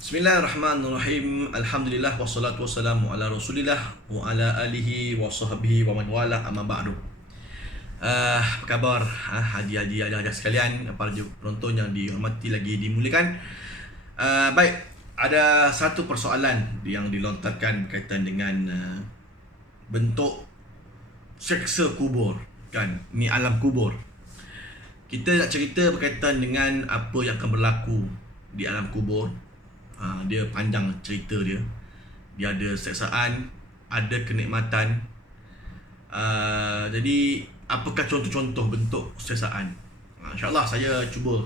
Bismillahirrahmanirrahim. Alhamdulillah wassalatu wassalamu ala Rasulillah wa ala alihi wa sahbihi wa man wala amma ba'du. Apa khabar hadiah sekalian, para penonton yang dihormati lagi dimuliakan. Baik, ada satu persoalan yang dilontarkan berkaitan dengan bentuk seksa kubur kan. Ni alam kubur. Kita nak cerita berkaitan dengan apa yang akan berlaku di alam kubur. Dia panjang cerita dia. Dia ada seksaan, ada kenikmatan. Jadi apakah contoh-contoh bentuk seksaan? InsyaAllah saya cuba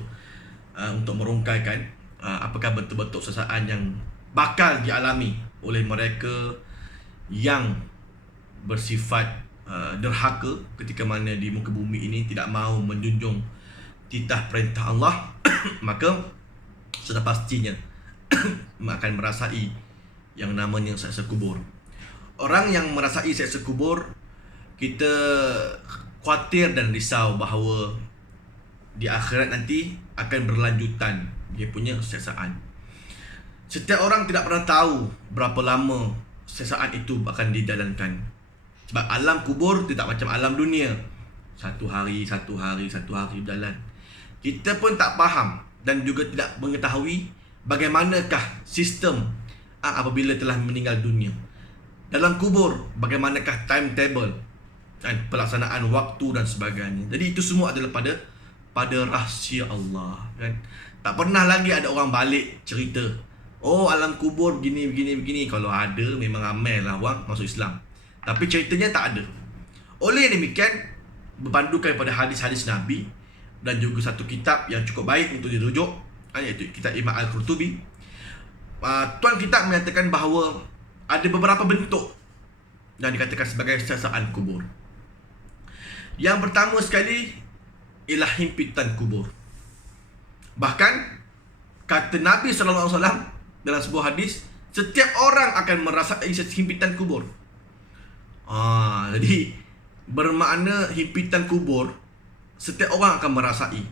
untuk merungkaikan apakah bentuk-bentuk seksaan yang bakal dialami oleh mereka yang bersifat derhaka ketika mana di muka bumi ini tidak mahu menjunjung titah perintah Allah. Maka sudah pastinya akan merasai yang namanya seksa kubur. Orang yang merasai seksa kubur, kita khawatir dan risau bahawa di akhirat nanti akan berlanjutan dia punya seksaan. Setiap orang tidak pernah tahu berapa lama seksaan itu akan dijalankan. Sebab alam kubur tidak macam alam dunia, satu hari berjalan. Kita pun tak faham dan juga tidak mengetahui bagaimanakah sistem apabila telah meninggal dunia. Dalam kubur, bagaimanakah timetable dan pelaksanaan waktu dan sebagainya. Jadi itu semua adalah pada rahsia Allah kan. Tak pernah lagi ada orang balik cerita, oh alam kubur begini. Kalau ada memang ramai lah orang masuk Islam. Tapi ceritanya tak ada. Oleh demikian, berpandukan pada hadis-hadis Nabi dan juga satu kitab yang cukup baik untuk dirujuk, iaitu kitab Imam Al-Qurtubi. Tuan kitab menyatakan bahawa ada beberapa bentuk yang dikatakan sebagai seksaan kubur. Yang pertama sekali ialah himpitan kubur. Bahkan kata Nabi SAW dalam sebuah hadis, setiap orang akan merasai himpitan kubur. Jadi bermakna himpitan kubur setiap orang akan merasai.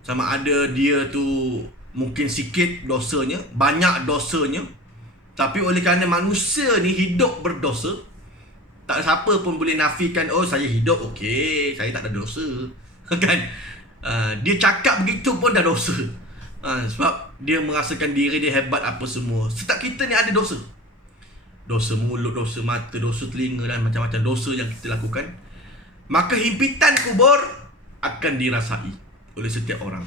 Sama ada dia tu mungkin sikit dosanya, banyak dosanya, tapi oleh kerana manusia ni hidup berdosa, tak siapa pun boleh nafikan, oh saya hidup okey, saya tak ada dosa kan. Dia cakap begitu pun dah dosa. Sebab dia merasakan diri dia hebat apa semua. Setiap kita ni ada dosa. Dosa mulut, dosa mata, dosa telinga dan macam-macam dosa yang kita lakukan. Maka himpitan kubur akan dirasai oleh setiap orang.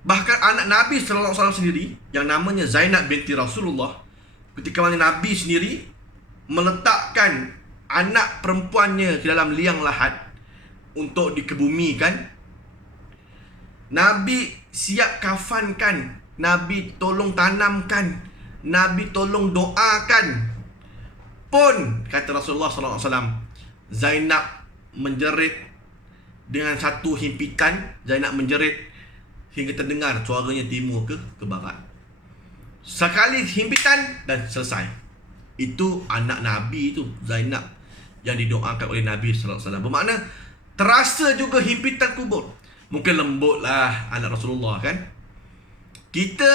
Bahkan anak Nabi SAW sendiri, yang namanya Zainab binti Rasulullah, ketika mana Nabi sendiri meletakkan anak perempuannya ke dalam liang lahat untuk dikebumikan, Nabi siap kafankan, Nabi tolong tanamkan, Nabi tolong doakan. Pun kata Rasulullah SAW, Zainab menjerit dengan satu himpitan. Zainab menjerit hingga terdengar suaranya timur ke barat. Sekali himpitan dan selesai. Itu anak Nabi itu, Zainab, yang didoakan oleh Nabi SAW. Bermakna terasa juga himpitan kubur. Mungkin lembut lah anak Rasulullah kan. Kita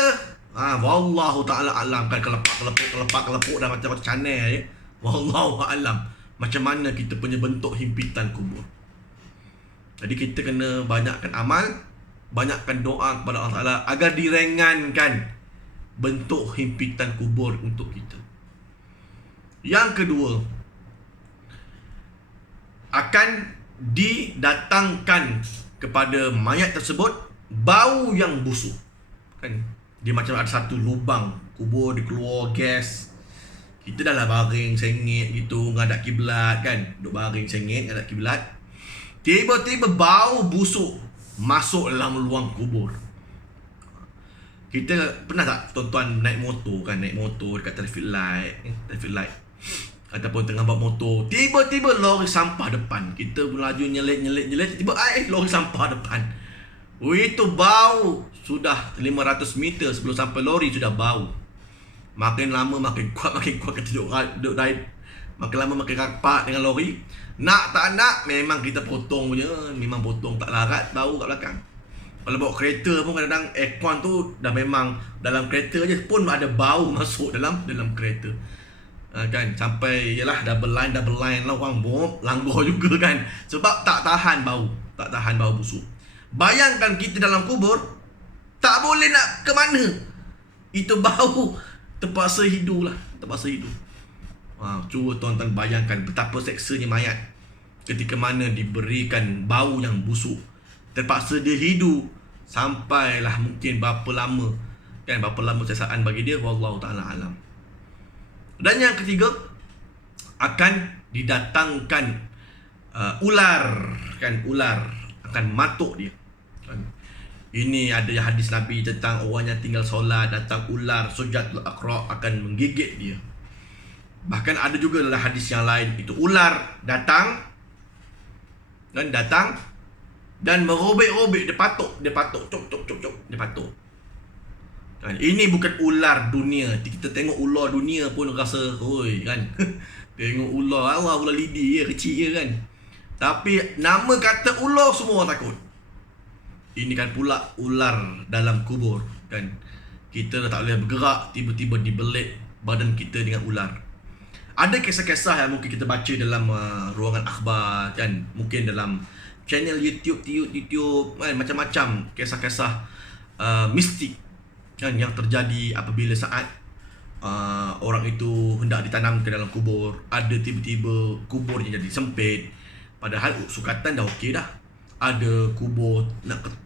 wallahu ta'ala alam kan, kelepuk dan macam-macam channel ya. Wallahu alam macam mana kita punya bentuk himpitan kubur. Jadi kita kena banyakkan amal, banyakkan doa kepada Allah Ta'ala agar direngankan bentuk himpitan kubur untuk kita. Yang kedua, akan didatangkan kepada mayat tersebut bau yang busuk kan. Dia macam ada satu lubang kubur, dia keluar gas. Kita dah lah baring sengit gitu, ngadap kiblat kan. Duk baring sengit ngadap kiblat, tiba-tiba bau busuk masuk dalam ruang kubur. Kita pernah tak tuan-tuan naik motor kan, naik motor dekat traffic light ataupun tengah bawa motor, tiba-tiba lori sampah depan, kita melaju nyelit, tiba lori sampah depan. Itu bau sudah 500 meter sebelum sampai lori sudah bau. Makin lama makin kuat kita duduk ride. Makin lama makin rapat dengan lori. Nak tak nak memang kita potong punya, memang potong tak larat bau kat belakang. Kalau bawa kereta pun kadang-kadang aircon tu dah memang dalam kereta je pun ada bau masuk dalam kereta. Kan sampai yalah double line lah orang langgar juga kan, sebab tak tahan bau busuk. Bayangkan kita dalam kubur tak boleh nak ke mana, itu bau terpaksa hidu. Cuba tuan-tuan bayangkan betapa seksanya mayat ketika mana diberikan bau yang busuk, terpaksa dia hidu sampailah mungkin berapa lama siksaan bagi dia, wallahu taala alam. Dan yang ketiga, akan didatangkan ular akan matuk dia kan. Ini ada hadis Nabi tentang orang yang tinggal solat, datang ular Sujatul Aqra akan menggigit dia. Bahkan ada juga dalam hadis yang lain, itu ular datang dan merobek-robek, dia patuk, cok, dia patuk. Kan, ini bukan ular dunia. Kita tengok ular dunia pun rasa hoi kan. Tengok ular, ular lidi je, kecil je kan. Tapi nama kata ular semua takut. Ini kan pula ular dalam kubur kan. Kita dah tak boleh bergerak, tiba-tiba dibelit badan kita dengan ular. Ada kisah-kisah yang mungkin kita baca dalam ruangan akhbar kan, mungkin dalam channel YouTube kan, macam-macam kisah-kisah mistik kan yang terjadi apabila saat orang itu hendak ditanam ke dalam kubur. Ada tiba-tiba kuburnya jadi sempit, padahal sukatan dah okey dah. Ada kubur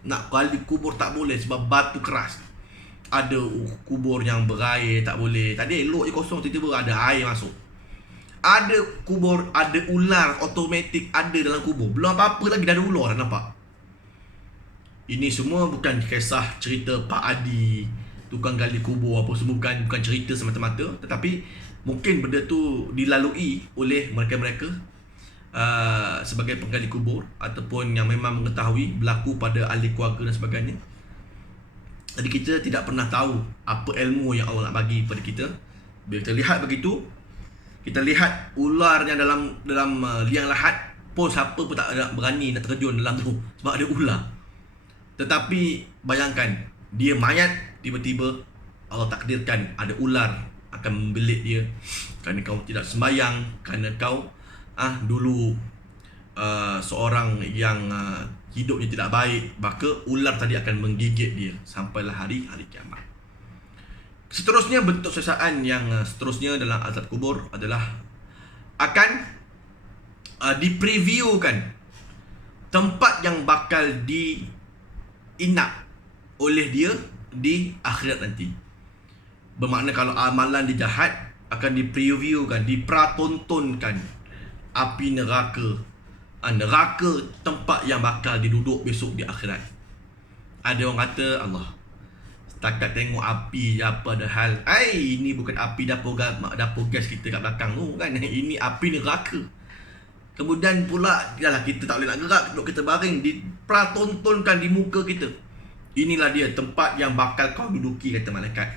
nak gali kubur tak boleh sebab batu keras. Ada kubur yang berair tak boleh. Tadi elok je kosong, tiba-tiba ada air masuk. Ada kubur, ada ular automatik ada dalam kubur. Belum apa-apa lagi dah ada ular dah nampak. Ini semua bukan kisah cerita Pak Adi, tukang gali kubur apa semua, bukan cerita semata-mata, tetapi mungkin benda tu dilalui oleh mereka-mereka sebagai penggali kubur ataupun yang memang mengetahui, berlaku pada ahli keluarga dan sebagainya. Jadi kita tidak pernah tahu apa ilmu yang Allah nak bagi pada kita. Bila kita lihat begitu, kita lihat ular yang dalam liang lahat pun siapa pun tak nak berani nak terjun dalam tu sebab ada ular. Tetapi bayangkan, dia mayat, tiba-tiba Allah takdirkan ada ular akan membelit dia kerana kau tidak sembahyang, kerana kau dulu seorang yang hidupnya tidak baik, maka ular tadi akan menggigit dia sampailah hari kiamat. Seterusnya, bentuk siksaan yang seterusnya dalam azab kubur adalah akan dipreviewkan tempat yang bakal diinak oleh dia di akhirat nanti. Bermakna kalau amalan dia jahat, akan dipreviewkan, dipratontonkan api neraka. Neraka tempat yang bakal diduduk besok di akhirat. Ada orang kata, Allah, setakat tengok api apa ada hal. Ini bukan api dapur gas kita kat belakang tu kan. Ini api neraka. Kemudian pula yalah, kita tak boleh nak gerak, duduk kita baring, dipratontonkan di muka kita. Inilah dia tempat yang bakal kau duduki, kata malaikat.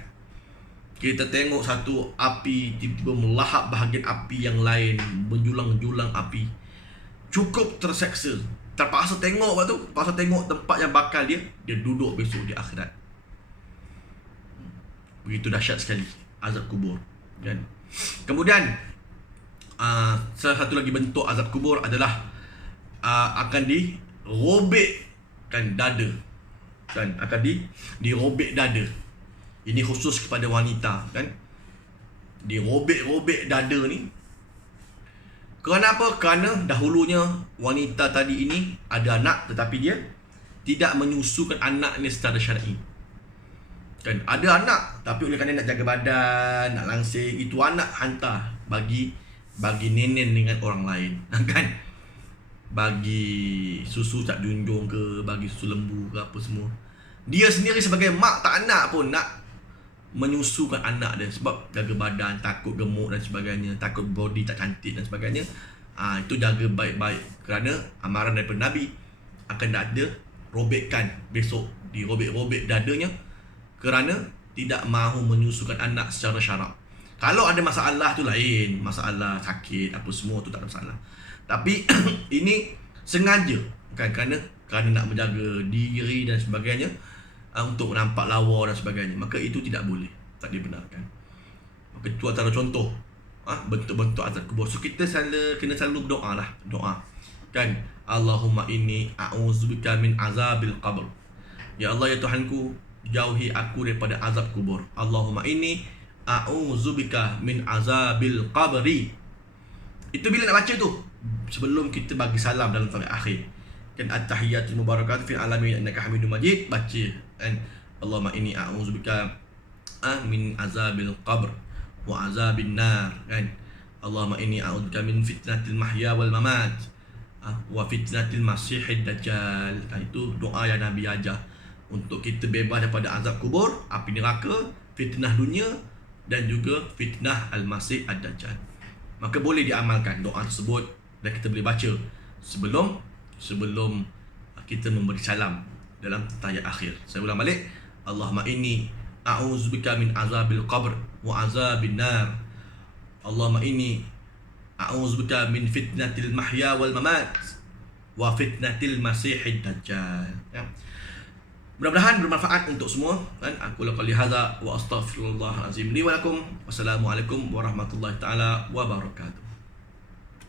Kita tengok satu api tiba-tiba melahap bahagian api yang lain, menjulang-julang api. Cukup terseksa, terpaksa tengok waktu, terpaksa tengok tempat yang bakal dia duduk besok di akhirat. Begitu dahsyat sekali azab kubur kan. Kemudian salah satu lagi bentuk azab kubur adalah akan dirobekkan dada kan, akan dirobek dada. Ini khusus kepada wanita kan, dirobek-robek dada ni. Kerana apa? Kerana dahulunya wanita tadi ini ada anak, tetapi dia tidak menyusukan anak ni secara syar'i kan. Ada anak tapi oleh kerana nak jaga badan, nak langsing, itu anak hantar bagi nenek dengan orang lain kan. Bagi susu tak junjung ke, bagi susu lembu ke apa semua. Dia sendiri sebagai mak tak nak pun nak menyusukan anak dia sebab jaga badan, takut gemuk dan sebagainya, takut body tak cantik dan sebagainya. Itu jaga baik-baik, kerana amaran daripada Nabi akan ada robekkan besok, dirobek-robek dadanya kerana tidak mahu menyusukan anak secara syarak. Kalau ada masalah tu lain, masalah sakit apa semua tu tak ada masalah. Tapi ini sengaja kan, kerana kerana nak menjaga diri dan sebagainya, untuk nampak lawa dan sebagainya, maka itu tidak boleh, tak dibenarkan. Maka itu antara contoh bentuk-bentuk azab kubur. So kita kena selalu berdoa lah, doa kan, Allahumma inni a'udzubika min azabil qabr. Ya Allah, ya Tuhanku, jauhi aku daripada azab kubur. Allahumma inni a'udzubika min azabil qabri. Itu bila nak baca tu, sebelum kita bagi salam dalam solat akhir kan, at-tahiyatul mubarakatuh fil alamin innaka hamidum majid, baca kan, Allahumma inni a'udzubika min azabil qabr wa azabin nar kan, Allahumma inni a'udzubika min fitnatil mahya wal mamat wa fitnatil masihid dajjal. Itu doa yang Nabi ajar untuk kita bebas daripada azab kubur, api neraka, fitnah dunia dan juga fitnah al-masih ad-dajjal. Maka boleh diamalkan doa tersebut dan kita boleh baca sebelum kita memberi salam dalam tahiyat akhir. Saya ulang balik, Allahumma inni a'udzubika min azabil qabr wa azabin nar. Allahumma inni a'udzubika min fitnatil mahya wal mamat wa fitnatil masihid dajjal. Ya. Mudah-mudahan bermanfaat untuk semua kan. Aku laqali hadza wa astaghfirullahalazim li wa lakum. Wassalamualaikum warahmatullahi taala wabarakatuh.